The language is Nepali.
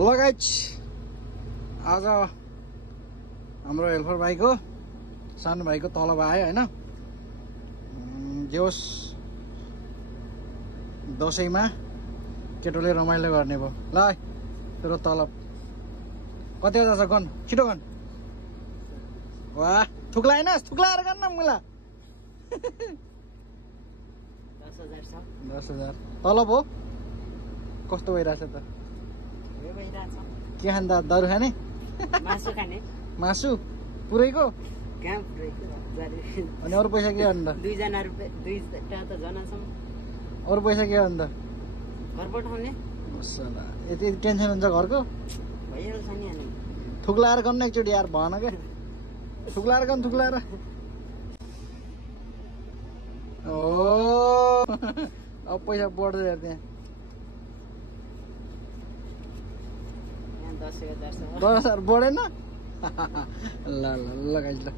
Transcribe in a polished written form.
गाइज आज हाम्रो हेल्पर भाइको सानो भाइको तलब आयो हैन। जे होस् दसैँमा केटोले रमाइलो गर्ने भयो। ल तेरो तलब कति छ गन छिटो गन। वाह थुक्लाएनस् थुक्लाएर गन न मुला। 10,000 छ। 10,000 तलब हो। कस्तो भइरहेछ त? के खान्छ? दारु खाने? मासु खाने। मासु पुरैको? कहाँ पुरैको? अनि अरू पैसा के गर्नु त? 2 जना रुपैयाँ 2 त जना छौँ। अरू पैसा के गर्नु त? घर पठाउने। मसला यति टेन्सन हुन्छ घरको? भइहाल्छ नि अनि। थुक्लाएर गर्नु एकचोटि यार भन क्या। थुक्लाएर गर्नु थुक्लाएर। ओ अब पैसा बढ्छ यार त्यहाँ। 10,000 छ। 10,000 बढेन? ल ल ल गाइज ल।